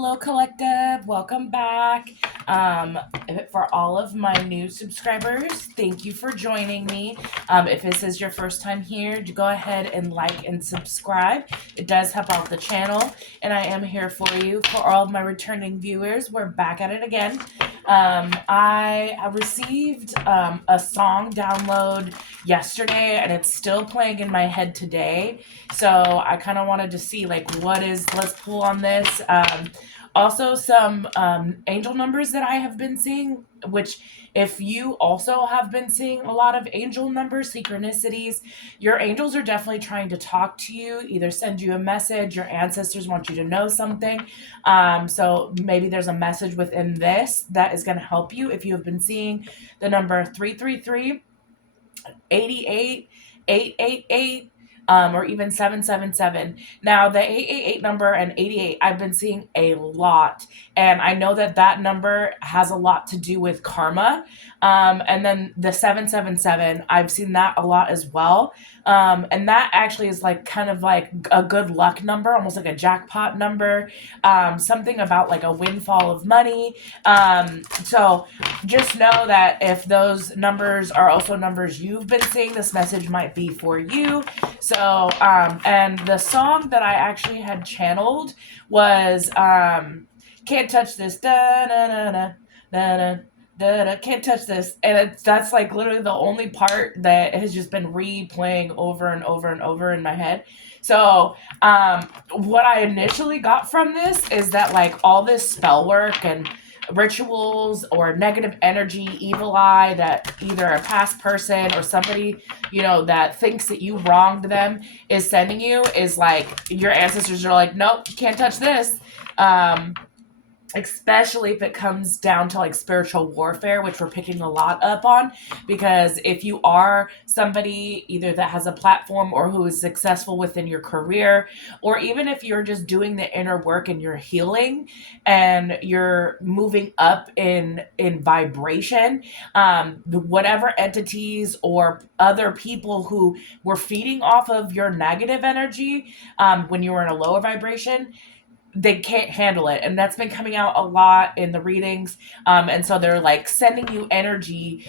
Hello, collective. Welcome back. Um, for all of my new subscribers, thank you for joining me. If this is your first time here, go ahead and like and subscribe. It does help out the channel, and I am here for you. For all of my returning viewers, we're back at it again. I received a song download yesterday, and it's still playing in my head today. So I kind of wanted to see like let's pull on this. Also some angel numbers that I have been seeing, which if you also have been seeing a lot of angel numbers, synchronicities, your angels are definitely trying to talk to you, either send you a message, your ancestors want you to know something. So maybe there's a message within this that is going to help you if you have been seeing the number 333, 88, 888, or even 777. Now, the 888 number and 88, I've been seeing a lot. And I know that that number has a lot to do with karma. And then the 777, I've seen that a lot as well. And that actually is like kind of like a good luck number, almost like a jackpot number. Something about like a windfall of money. So just know that if those numbers are also numbers you've been seeing, this message might be for you. So, and the song that I actually had channeled was Can't Touch This, da da da da da da. Da, can't touch this, and that's like literally the only part that has just been replaying over and over and over in my head. So what I initially got from this is that like all this spell work and rituals or negative energy, evil eye that either a past person or somebody, that thinks that you wronged them is sending you is like your ancestors are like, nope, you can't touch this. Especially if it comes down to like spiritual warfare, which we're picking a lot up on, because if you are somebody either that has a platform or who is successful within your career, or even if you're just doing the inner work and you're healing and you're moving up in vibration, whatever entities or other people who were feeding off of your negative energy when you were in a lower vibration, they can't handle it, and that's been coming out a lot in the readings, and so they're like sending you energy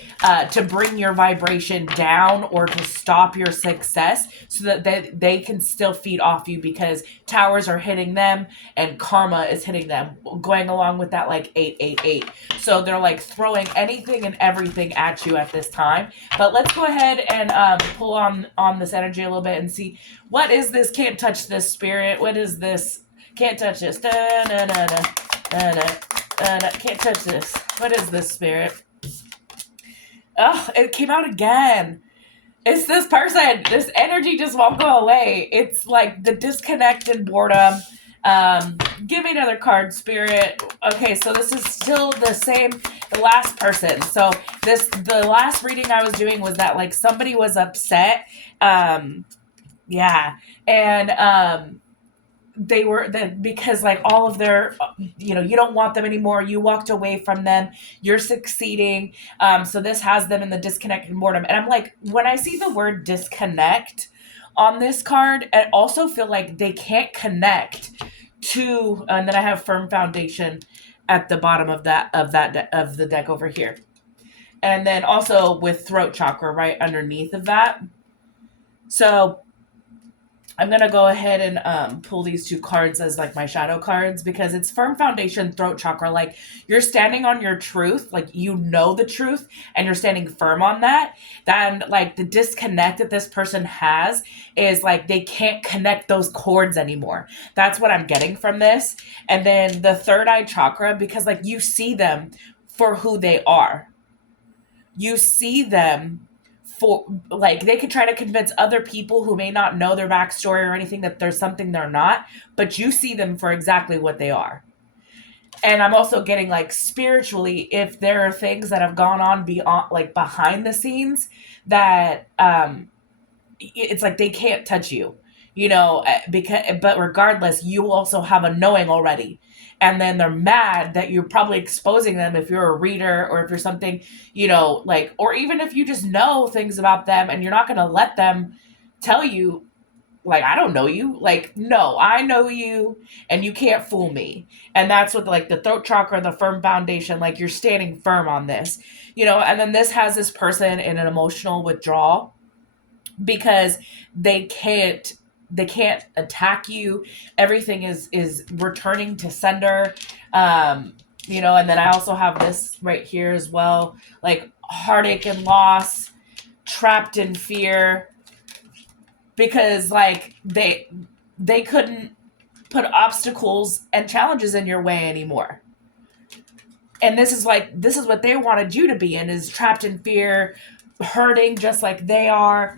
to bring your vibration down or to stop your success so that they can still feed off you, because towers are hitting them and karma is hitting them, going along with that like 888. So they're like throwing anything and everything at you at this time. But let's go ahead and pull on this energy a little bit and see what is this. Can't touch this, spirit. What is this? Can't touch this. Can't touch this. What is this, spirit? Oh, it came out again. It's this person. This energy just won't go away. It's like the disconnect and boredom. Give me another card, spirit. Okay, so this is still the last person. So the last reading I was doing was that like somebody was upset. Yeah. And they were that because like all of their you don't want them anymore, you walked away from them, you're succeeding, so this has them in the disconnect and boredom. And I'm like, when I see the word disconnect on this card, I also feel like they can't connect to, and then I have firm foundation at the bottom of the deck over here, and then also with throat chakra right underneath of that. So I'm going to go ahead and pull these two cards as like my shadow cards, because it's firm foundation, throat chakra. Like you're standing on your truth, like the truth, and you're standing firm on that. Then like the disconnect that this person has is like they can't connect those cords anymore. That's what I'm getting from this. And then the third eye chakra, because like you see them for who they are. You see them for like they could try to convince other people who may not know their backstory or anything that there's something they're not, but you see them for exactly what they are. And I'm also getting like spiritually, if there are things that have gone on beyond like behind the scenes that it's like they can't touch you, but regardless, you also have a knowing already. And then they're mad that you're probably exposing them if you're a reader or if you're something, like, or even if you just know things about them and you're not going to let them tell you Like, I don't know you. Like, no, I know you and you can't fool me. And that's what, like, the throat chakra, the firm foundation, like, you're standing firm on this, and then this has this person in an emotional withdrawal because they can't they can't attack you. Everything is returning to sender. And then I also have this right here as well, like heartache and loss, trapped in fear, because like they couldn't put obstacles and challenges in your way anymore. And this is what they wanted you to be in, is trapped in fear, hurting just like they are,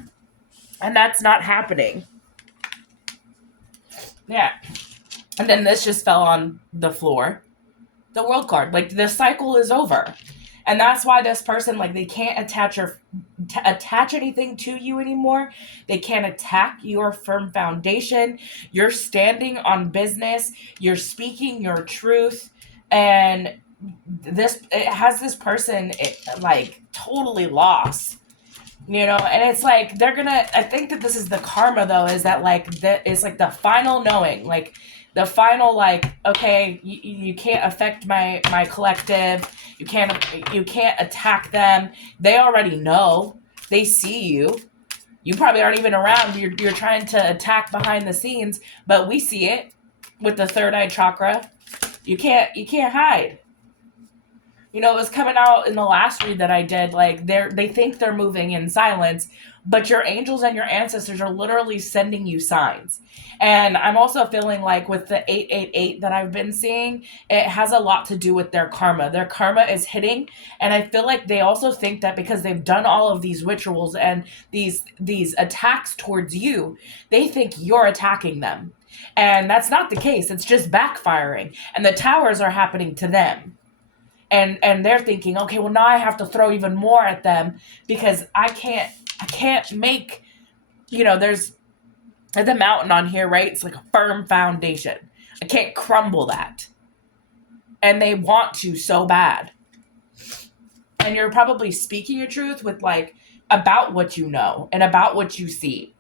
and that's not happening. Yeah. And then this just fell on the floor. The world card. Like, the cycle is over. And that's why this person, like, they can't attach anything to you anymore. They can't attack your firm foundation. You're standing on business. You're speaking your truth. And it has this person, like, totally lost. And it's like I think that this is the karma, though, is that, like, that is like the final knowing, like the final, like, okay, you can't affect my collective. You can't attack them. They already know. They see you. You probably aren't even around. You're trying to attack behind the scenes, but we see it with the third eye chakra. You can't hide. It was coming out in the last read that I did. Like, they think they're moving in silence, but your angels and your ancestors are literally sending you signs. And I'm also feeling like with the 888 that I've been seeing, it has a lot to do with their karma. Their karma is hitting, and I feel like they also think that because they've done all of these rituals and these attacks towards you, they think you're attacking them. And that's not the case. It's just backfiring, and the towers are happening to them. And they're thinking, okay, well, now I have to throw even more at them because I can't make, there's the mountain on here, right? It's like a firm foundation. I can't crumble that. And they want to so bad. And you're probably speaking your truth with, like, about what you know and about what you see.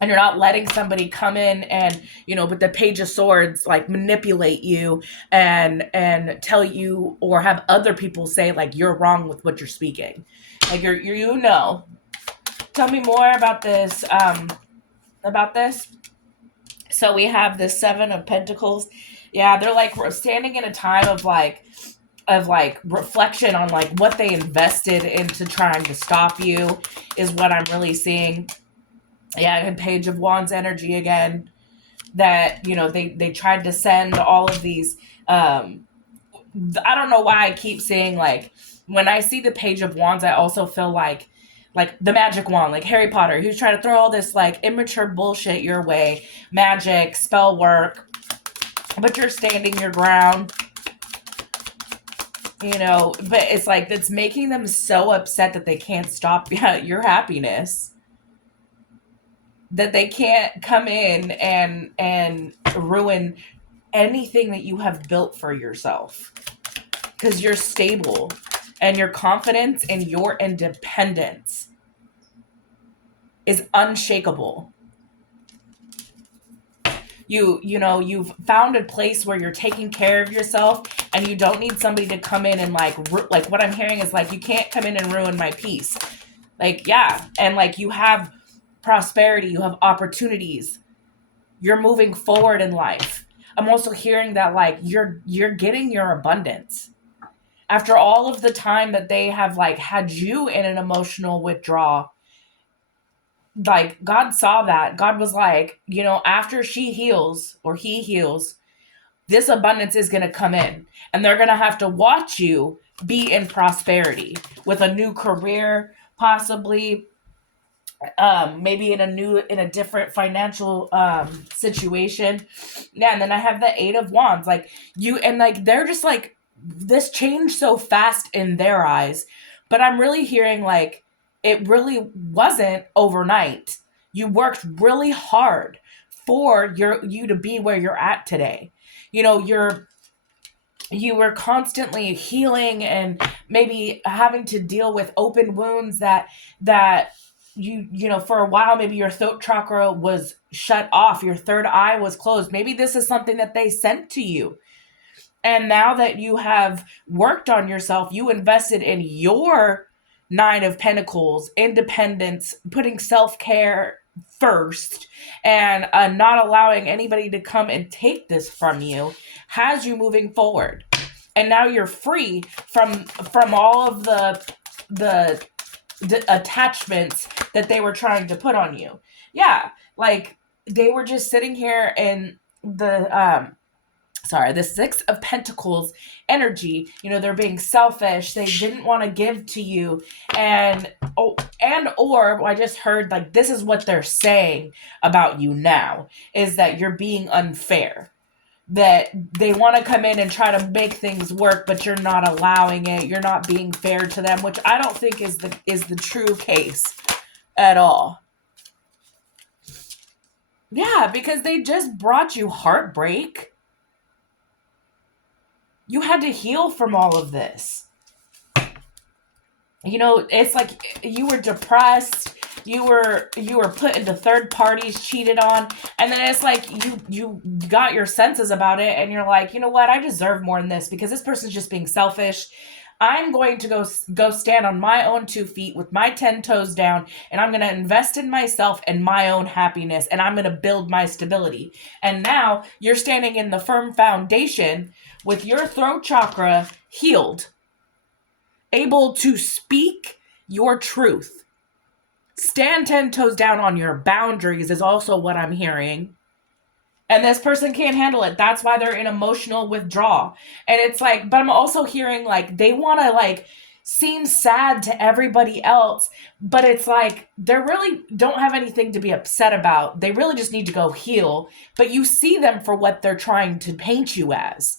And you're not letting somebody come in and, with the page of swords, like, manipulate you and tell you, or have other people say, like, you're wrong with what you're speaking. Like, tell me more about this. So we have the Seven of Pentacles. Yeah, they're like, we're standing in a time of reflection on, like, what they invested into trying to stop you, is what I'm really seeing. Yeah, and Page of Wands energy again. That, they tried to send all of these. I don't know why I keep saying, like, when I see the Page of Wands, I also feel like the magic wand, like Harry Potter, who's trying to throw all this, like, immature bullshit your way, magic, spell work, but you're standing your ground. But it's like, it's making them so upset that they can't stop your happiness. That they can't come in and ruin anything that you have built for yourself, because you're stable, and your confidence and your independence is unshakable. You've found a place where you're taking care of yourself, and you don't need somebody to come in and, like, what I'm hearing is, like, you can't come in and ruin my peace. Like, yeah. And, like, you have prosperity, you have opportunities, you're moving forward in life. I'm also hearing that, like, you're getting your abundance after all of the time that they have, like, had you in an emotional withdrawal. Like, God saw that. God was like, after she heals, or he heals, this abundance is going to come in, and they're going to have to watch you be in prosperity with a new career, possibly, maybe in a different financial situation. Yeah. And then I have the Eight of Wands, like, and, like, they're just like, this changed so fast in their eyes, but I'm really hearing, like, it really wasn't overnight. You worked really hard for you to be where you're at today. You were constantly healing, and maybe having to deal with open wounds that for a while, maybe your throat chakra was shut off, your third eye was closed. Maybe this is something that they sent to you. And now that you have worked on yourself, you invested in your Nine of Pentacles, independence, putting self care first, and not allowing anybody to come and take this from you, has you moving forward. And now you're free from all of the attachments that they were trying to put on you. Yeah, like they were just sitting here in the Six of Pentacles energy. They're being selfish. They didn't want to give to you. Or I just heard, like, this is what they're saying about you now, is that you're being unfair. That they want to come in and try to make things work, but you're not allowing it. You're not being fair to them, which I don't think is the true case at all. Yeah, because they just brought you heartbreak. You had to heal from all of this. It's like you were depressed, you were put into third parties, cheated on, and then it's like you got your senses about it, and you're like, you know what, I deserve more than this, because this person's just being selfish. I'm going to go stand on my own 2 feet with my 10 toes down, and I'm going to invest in myself and my own happiness, and I'm going to build my stability. And now you're standing in the firm foundation with your throat chakra healed, able to speak your truth. Stand 10 toes down on your boundaries is also what I'm hearing. And this person can't handle it. That's why they're in emotional withdrawal. And it's like, but I'm also hearing like they want to like seem sad to everybody else, but it's like they really don't have anything to be upset about. They really just need to go heal. But you see them for what they're trying to paint you as.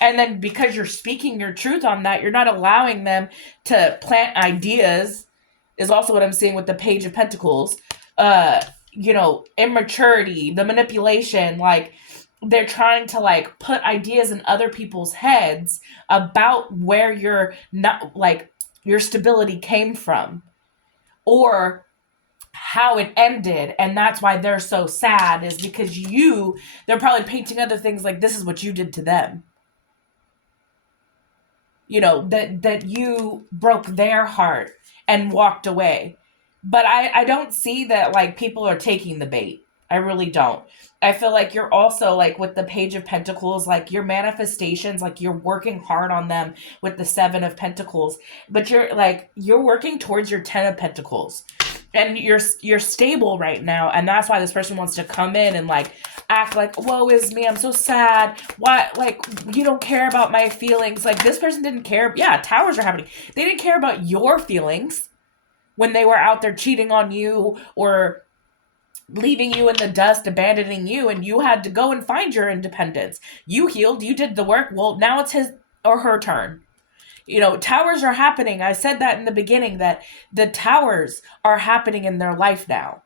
And then because you're speaking your truth on that, you're not allowing them to plant ideas, is also what I'm seeing with the Page of Pentacles. Immaturity, the manipulation, like they're trying to like put ideas in other people's heads about where your stability came from or how it ended. And that's why they're so sad, is because they're probably painting other things like this is what you did to them. That you broke their heart and walked away. But I don't see that like people are taking the bait. I really don't. I feel like you're also like with the Page of Pentacles, like your manifestations, like you're working hard on them with the Seven of Pentacles, but you're working towards your 10 of Pentacles. And you're stable right now, and that's why this person wants to come in and like act like, woe is me, I'm so sad. Why, like, you don't care about my feelings? Like, this person didn't care. Yeah, towers are happening. They didn't care about your feelings when they were out there cheating on you or leaving you in the dust, abandoning you, and you had to go and find your independence. You healed, you did the work. Well, now it's his or her turn. Towers are happening. I said that in the beginning, that the towers are happening in their life now.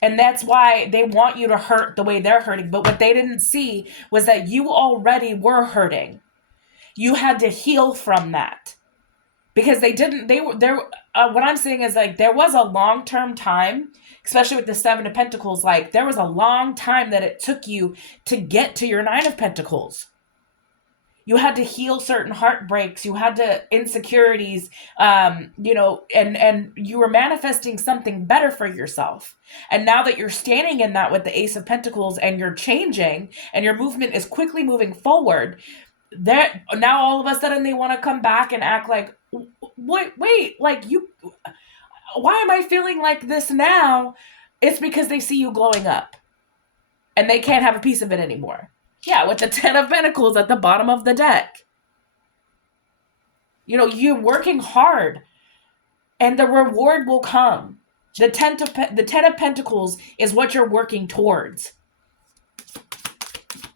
And that's why they want you to hurt the way they're hurting. But what they didn't see was that you already were hurting. You had to heal from that. Because what I'm saying is like there was a long-term time, especially with the Seven of Pentacles, like there was a long time that it took you to get to your Nine of Pentacles. You had to heal certain heartbreaks. You had to insecurities, and you were manifesting something better for yourself. And now that you're standing in that with the Ace of Pentacles and you're changing and your movement is quickly moving forward, that now all of a sudden they want to come back and act like, wait, like why am I feeling like this now? It's because they see you glowing up and they can't have a piece of it anymore. Yeah, with the 10 of Pentacles at the bottom of the deck. You're working hard and the reward will come. The 10 of Pentacles is what you're working towards.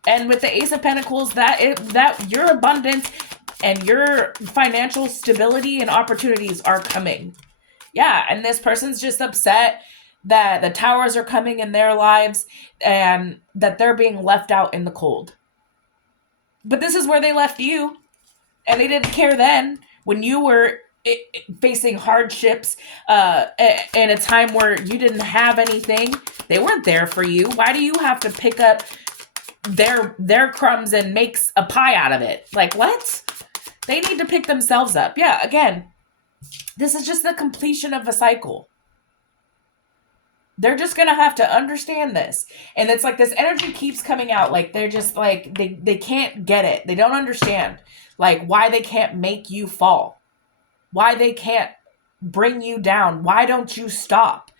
And with the Ace of Pentacles, that your abundance and your financial stability and opportunities are coming. Yeah, and this person's just upset that the towers are coming in their lives and that they're being left out in the cold. But this is where they left you. And they didn't care then when you were facing hardships in a time where you didn't have anything. They weren't there for you. Why do you have to pick up their crumbs and makes a pie out of it? Like, what? They need to pick themselves up. Yeah, again, this is just the completion of a cycle. They're just gonna have to understand this. And it's like this energy keeps coming out. Like they're just like they can't get it. They don't understand like why they can't make you fall. Why they can't bring you down. Why don't you stop?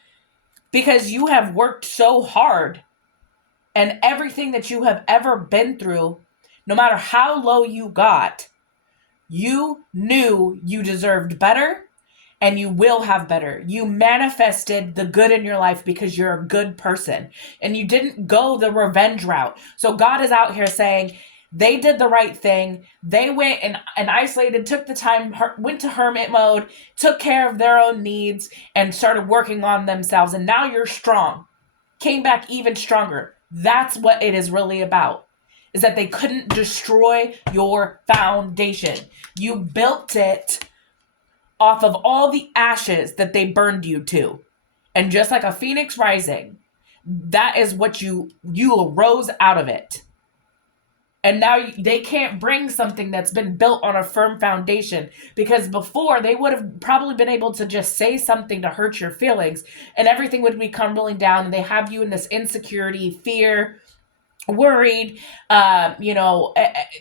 Because you have worked so hard, and everything that you have ever been through, no matter how low you got, you knew you deserved better, and you will have better. You manifested the good in your life because you're a good person, and you didn't go the revenge route. So God is out here saying they did the right thing. They went and isolated, took the time, went to hermit mode, took care of their own needs, and started working on themselves. And now you're strong. Came back even stronger. That's what it is really about. Is that they couldn't destroy your foundation. You built it off of all the ashes that they burned you to. And just like a phoenix rising, that is what you arose out of it. And now they can't bring something that's been built on a firm foundation, because before they would have probably been able to just say something to hurt your feelings and everything would be crumbling down, and they have you in this insecurity, fear, worried,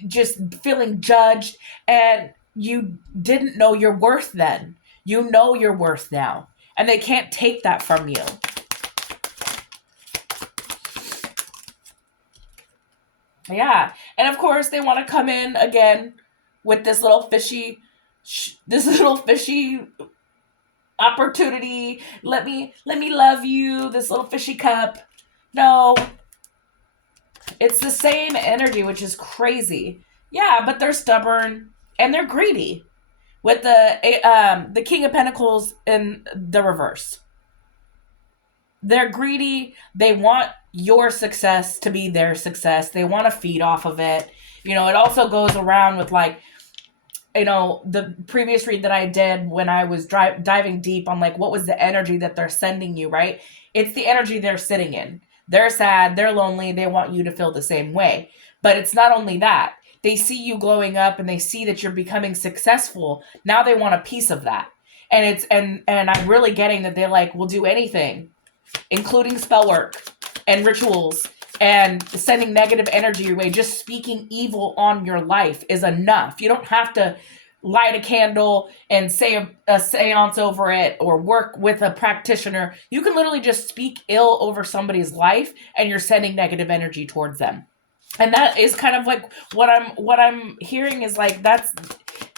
just feeling judged, and you didn't know your worth then. You know your worth now, and they can't take that from you. Yeah. And of course they want to come in again with this little fishy opportunity. Let me love you, this little fishy cup. No. It's the same energy, which is crazy. Yeah, but they're stubborn and they're greedy with the King of Pentacles in the reverse. They're greedy. They want your success to be their success. They want to feed off of it. It also goes around with like, the previous read that I did when I was diving deep on like, what was the energy that they're sending you, right? It's the energy they're sitting in. They're sad. They're lonely. They want you to feel the same way. But it's not only that. They see you glowing up and they see that you're becoming successful. Now they want a piece of that. And I'm really getting that they like will do anything, including spell work and rituals and sending negative energy your way. Just speaking evil on your life is enough. You don't have to light a candle and say a seance over it or work with a practitioner. You can literally just speak ill over somebody's life and you're sending negative energy towards them. And that is kind of like what I'm hearing is like,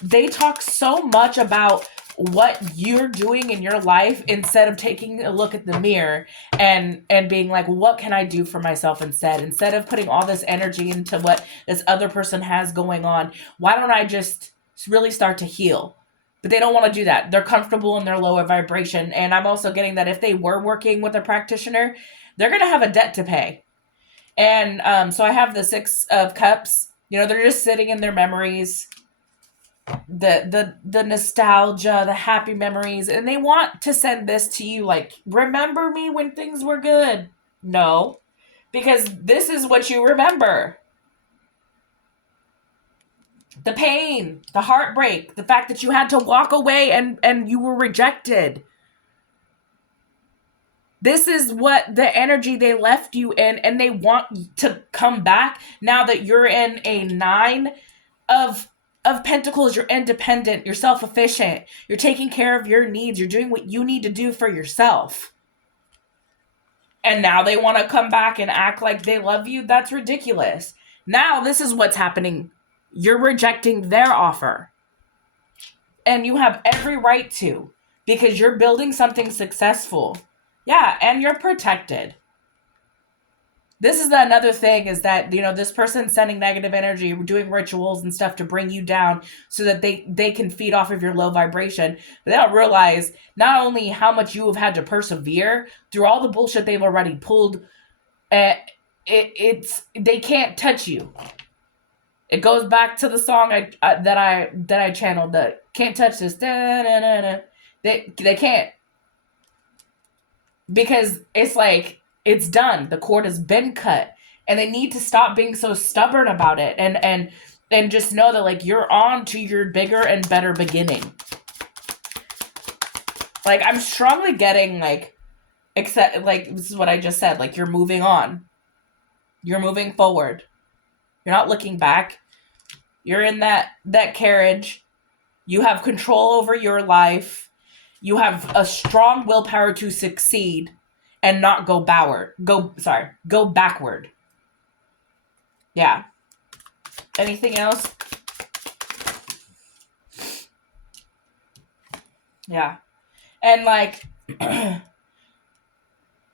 they talk so much about what you're doing in your life instead of taking a look at the mirror and being like, what can I do for myself instead of putting all this energy into what this other person has going on. Why don't I just really start to heal? But they don't want to do that. They're comfortable in their lower vibration. And I'm also getting that if they were working with a practitioner, they're going to have a debt to pay. And so I have the Six of Cups. They're just sitting in their memories, the nostalgia, the happy memories, and they want to send this to you like, remember me when things were good. No, because this is what you remember. The pain, the heartbreak, the fact that you had to walk away and you were rejected. This is what the energy they left you in, and they want to come back now that you're in a 9 of Pentacles. You're independent, you're self-efficient, you're taking care of your needs, you're doing what you need to do for yourself. And now they want to come back and act like they love you. That's ridiculous. Now this is what's happening. You're rejecting their offer. And you have every right to, because you're building something successful. Yeah, and you're protected. This is another thing is that, this person's sending negative energy, doing rituals and stuff to bring you down so that they can feed off of your low vibration. But they don't realize not only how much you have had to persevere through all the bullshit they've already pulled, they can't touch you. It goes back to the song that I channeled. The can't touch this. Da-na-na-na. They can't, because it's like it's done. The cord has been cut, and they need to stop being so stubborn about it, and just know that like you're on to your bigger and better beginning. Like I'm strongly getting like, except like this is what I just said. Like you're moving on. You're moving forward. You're not looking back. You're in that carriage. You have control over your life. You have a strong willpower to succeed and not go go backward. Yeah. Anything else? Yeah. And like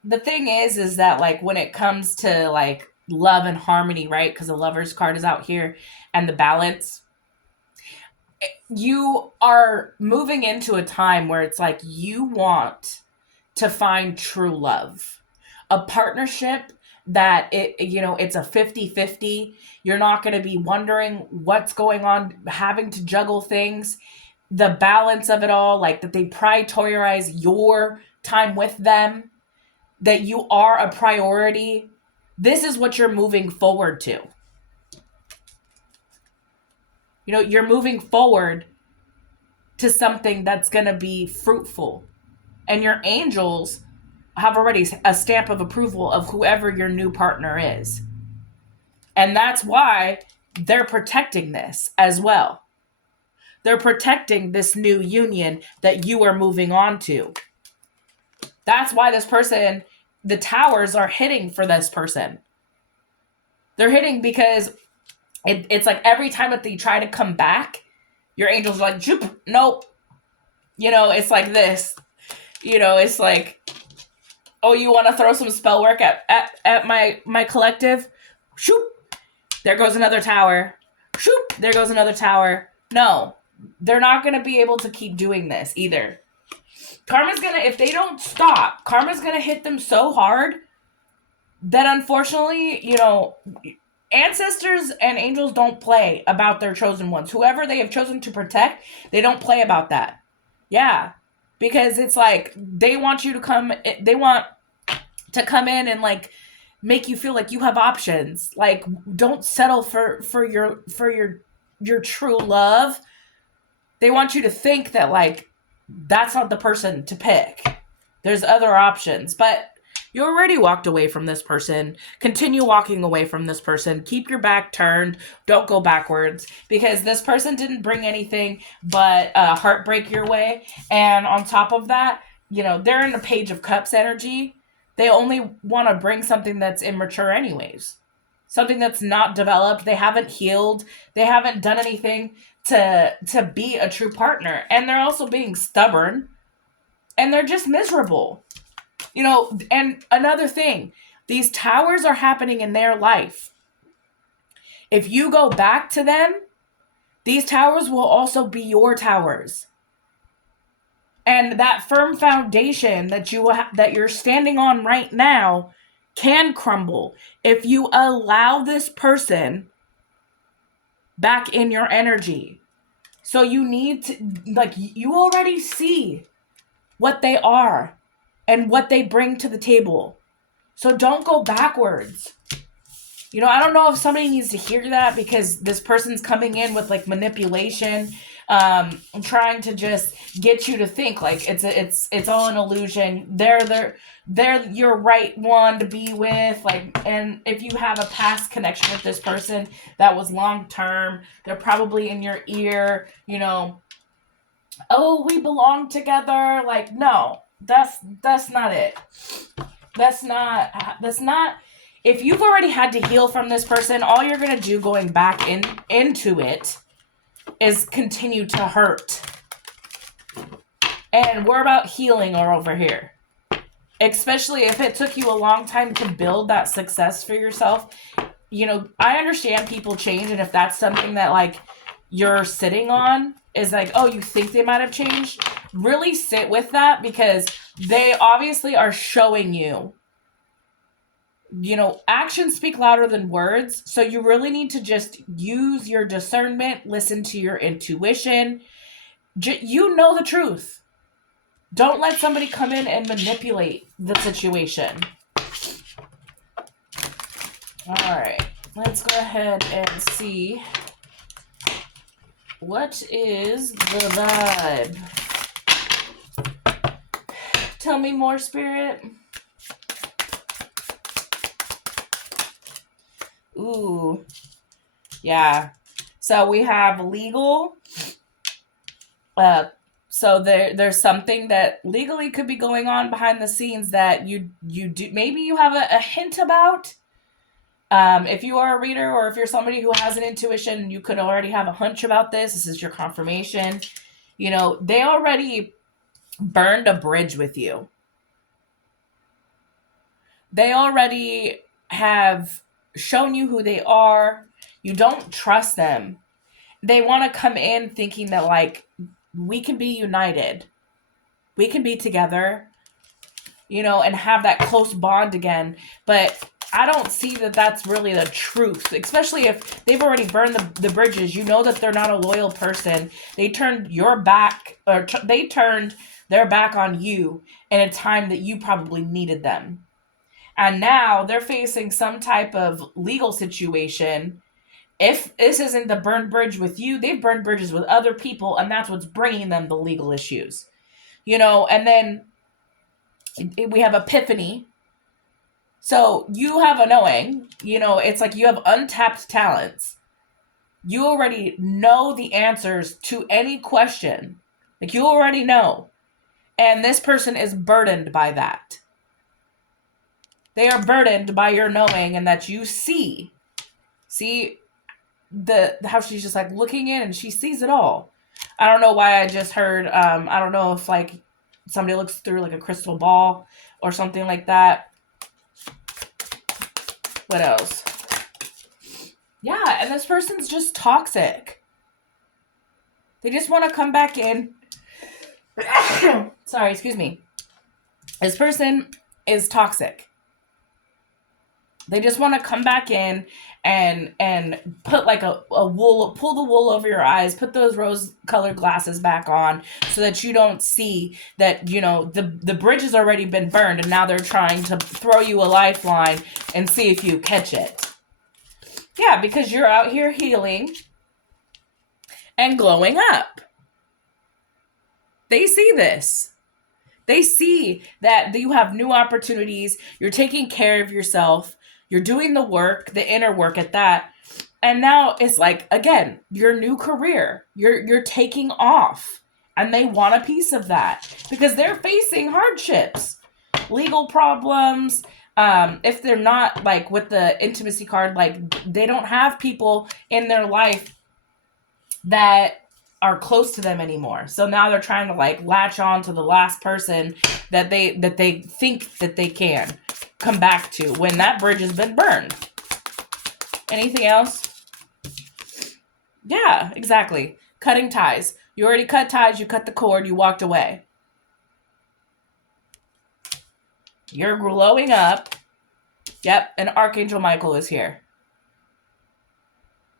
the thing is that like when it comes to like love and harmony, right? Because the Lover's card is out here, and the balance, you are moving into a time where it's like you want to find true love, a partnership that it's a 50-50. You're not going to be wondering what's going on, having to juggle things, the balance of it all, like that they prioritize your time with them, that you are a priority. This is what you're moving forward to. You're moving forward to something that's going to be fruitful. And your angels have already a stamp of approval of whoever your new partner is. And that's why they're protecting this as well. They're protecting this new union that you are moving on to. That's why this person, the towers are hitting for this person. They're hitting because it's like every time that they try to come back, your angels are like, nope. It's like this. It's like, oh, you want to throw some spell work at my collective? Shoop. There goes another tower. Shoop. There goes another tower. No, they're not going to be able to keep doing this either. Karma's going to, if they don't stop, Karma's going to hit them so hard that unfortunately, ancestors and angels don't play about their chosen ones. Whoever they have chosen to protect, they don't play about that. Yeah. Because it's like they want to come in and like make you feel like you have options. Like don't settle for your true love. They want you to think that like that's not the person to pick. There's other options, but you already walked away from this person. Continue walking away from this person. Keep your back turned. Don't go backwards, because this person didn't bring anything but heartbreak your way. And on top of that, they're in the Page of Cups energy. They only want to bring something that's immature anyways. Something that's not developed. They haven't healed. They haven't done anything to be a true partner. And they're also being stubborn. And they're just miserable. And another thing, these towers are happening in their life. If you go back to them, these towers will also be your towers. And that firm foundation that you're standing on right now can crumble if you allow this person back in your energy. So you need to, like, you already see what they are and what they bring to the table. So don't go backwards. I don't know if somebody needs to hear that, because this person's coming in with like manipulation, trying to just get you to think like it's all an illusion. They're your right one to be with, like, and if you have a past connection with this person that was long term, they're probably in your ear, oh, we belong together. Like, no. That's not it. That's not. If you've already had to heal from this person, all you're going to do going back into it is continue to hurt. And we're about healing over here. Especially if it took you a long time to build that success for yourself. I understand people change, and if that's something that like you're sitting on, is like, oh, you think they might have changed? Really sit with that, because they obviously are showing you Actions speak louder than words. So you really need to just use your discernment, listen to your intuition. You know the truth. Don't let somebody come in and manipulate the situation. All right, let's go ahead and see what is the vibe. Tell me more, Spirit. Ooh, yeah. So we have legal. So there's something that legally could be going on behind the scenes that you do. Maybe you have a hint about. If you are a reader or if you're somebody who has an intuition, you could already have a hunch about this. This is your confirmation. They already burned a bridge with you. They already have shown you who they are. You don't trust them. They want to come in thinking that, like, we can be united. We can be together, and have that close bond again. But I don't see that that's really the truth, especially if they've already burned the bridges. You know that they're not a loyal person. They turned your back, or they turned their back on you in a time that you probably needed them. And now they're facing some type of legal situation. If this isn't the burned bridge with you, they've burned bridges with other people, and that's what's bringing them the legal issues. And then we have epiphany. So you have a knowing, it's like you have untapped talents. You already know the answers to any question. Like, you already know. And this person is burdened by that. They are burdened by your knowing, and that you see how she's just like looking in and she sees it all. I don't know why I just heard, I don't know if like somebody looks through like a crystal ball or something like that. What else? Yeah, and this person's just toxic. They just want to come back in. Sorry, excuse me. This person is toxic. They just want to come back in and put like a wool, pull the wool over your eyes, put those rose-colored glasses back on so that you don't see that, the bridge has already been burned, and now they're trying to throw you a lifeline and see if you catch it. Yeah, because you're out here healing and glowing up. They see this. They see that you have new opportunities. You're taking care of yourself. You're doing the work, the inner work at that. And now it's like, again, your new career. You're taking off. And they want a piece of that because they're facing hardships, legal problems. If they're not, like, with the intimacy card, like, they don't have people in their life that are close to them anymore. So now they're trying to, like, latch on to the last person that they think that they can come back to when that bridge has been burned. Anything else? Yeah, exactly. Cutting ties. You already cut ties, you cut the cord, you walked away. You're glowing up. Yep, and Archangel Michael is here.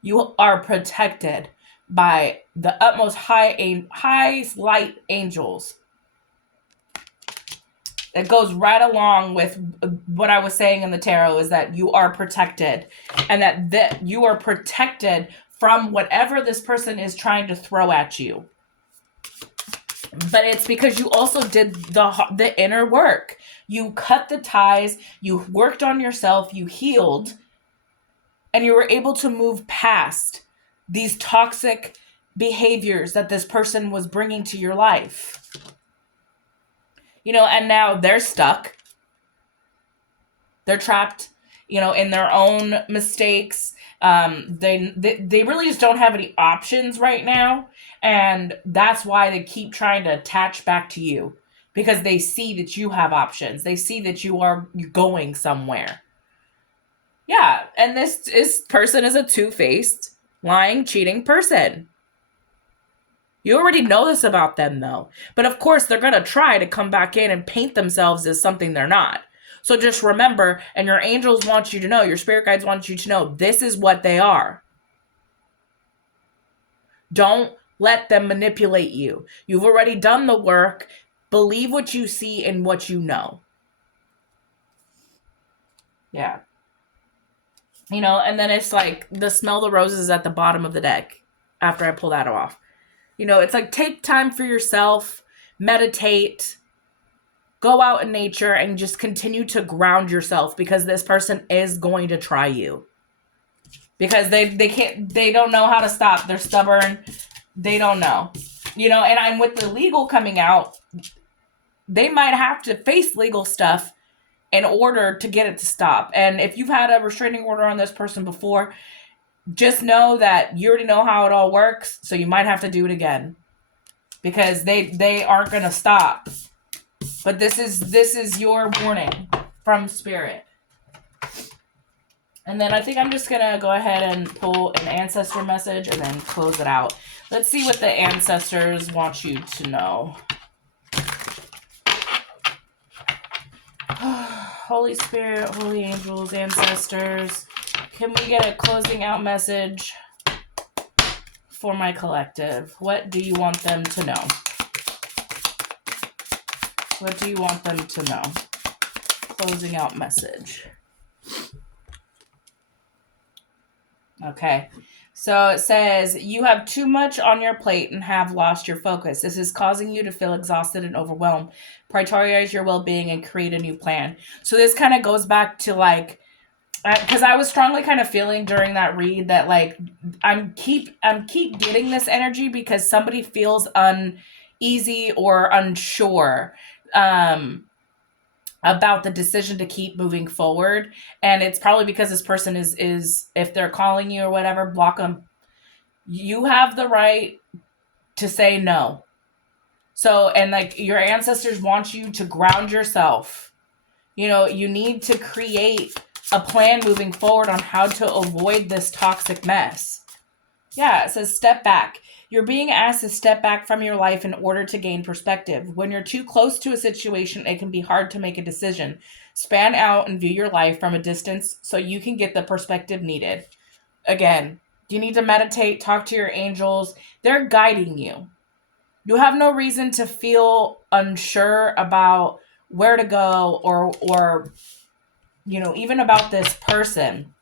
You are protected by the utmost high light angels. It goes right along with what I was saying in the tarot, is that you are protected, and that you are protected from whatever this person is trying to throw at you. But it's because you also did the inner work. You cut the ties, you worked on yourself, you healed, and you were able to move past these toxic behaviors that this person was bringing to your life. And now they're stuck. They're trapped, in their own mistakes. They really just don't have any options right now. And that's why they keep trying to attach back to you, because they see that you have options. They see that you're going somewhere. Yeah, and this person is a two-faced, lying, cheating person. You already know this about them, though. But of course, they're going to try to come back in and paint themselves as something they're not. So just remember, and your angels want you to know, your spirit guides want you to know, this is what they are. Don't let them manipulate you. You've already done the work. Believe what you see and what you know. Yeah. You know, and then it's like the smell the roses at the bottom of the deck after I pull that off. You know, it's like take time for yourself, meditate, go out in nature, and just continue to ground yourself, because this person is going to try you. Because they don't know how to stop. They're stubborn. They don't know. You know, and I'm with the legal coming out, they might have to face legal stuff in order to get it to stop. And if you've had a restraining order on this person before, just know that you already know how it all works, so you might have to do it again. Because they aren't going to stop. But this is your warning from Spirit. And then I think I'm just going to go ahead and pull an ancestor message and then close it out. Let's see what the ancestors want you to know. Holy Spirit, holy angels, ancestors, can we get a closing out message for my collective? What do you want them to know? What do you want them to know? Closing out message. Okay. So it says, you have too much on your plate and have lost your focus. This is causing you to feel exhausted and overwhelmed. Prioritize your well-being and create a new plan. So this kind of goes back to like, because I was strongly kind of feeling during that read that like I'm keep getting this energy because somebody feels uneasy or unsure about the decision to keep moving forward. And it's probably because this person is if they're calling you or whatever, block them. You have the right to say no. So, and like your ancestors want you to ground yourself. You know, you need to create a plan moving forward on how to avoid this toxic mess. Yeah, it says step back. You're being asked to step back from your life in order to gain perspective. When you're too close to a situation, it can be hard to make a decision. Span out and view your life from a distance so you can get the perspective needed. Again, you need to meditate, talk to your angels. They're guiding you. You have no reason to feel unsure about where to go or you know, even about this person.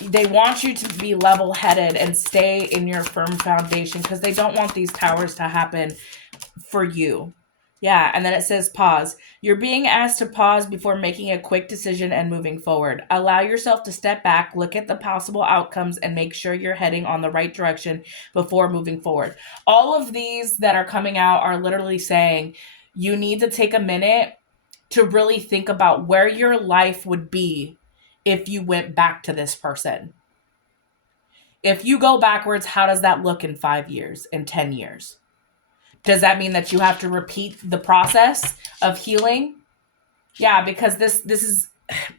They want you to be level-headed and stay in your firm foundation because they don't want these towers to happen for you. Yeah, and then it says pause. You're being asked to pause before making a quick decision and moving forward. Allow yourself to step back, look at the possible outcomes, and make sure you're heading on the right direction before moving forward. All of these that are coming out are literally saying you need to take a minute to really think about where your life would be if you went back to this person. If you go backwards, how does that look in 5 years, in 10 years? Does that mean that you have to repeat the process of healing? Yeah, because this is,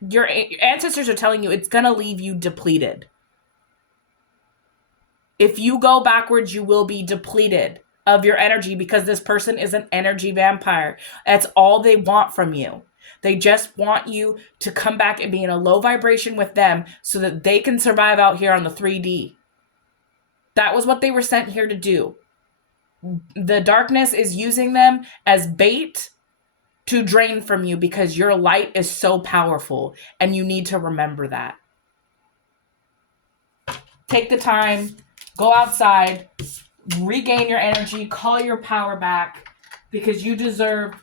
your ancestors are telling you it's going to leave you depleted. If you go backwards, you will be depleted of your energy because this person is an energy vampire. That's all they want from you. They just want you to come back and be in a low vibration with them so that they can survive out here on the 3D. That was what they were sent here to do. The darkness is using them as bait to drain from you because your light is so powerful and you need to remember that. Take the time, go outside, regain your energy, call your power back because you deserve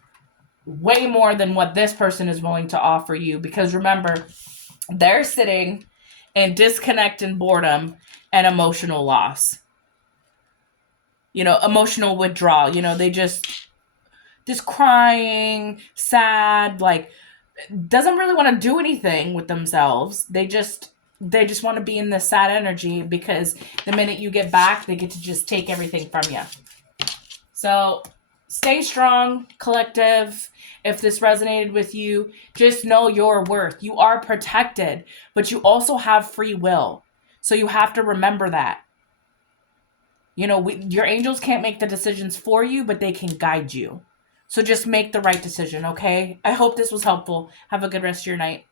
way more than what this person is willing to offer you. Because remember, they're sitting in disconnect and boredom and emotional loss. You know, emotional withdrawal. You know, they just crying, sad, like doesn't really want to do anything with themselves. They just want to be in this sad energy because the minute you get back, they get to just take everything from you. So stay strong, collective. If this resonated with you, just know your worth. You are protected, but you also have free will. So you have to remember that. You know, your angels can't make the decisions for you, but they can guide you. So just make the right decision, okay? I hope this was helpful. Have a good rest of your night.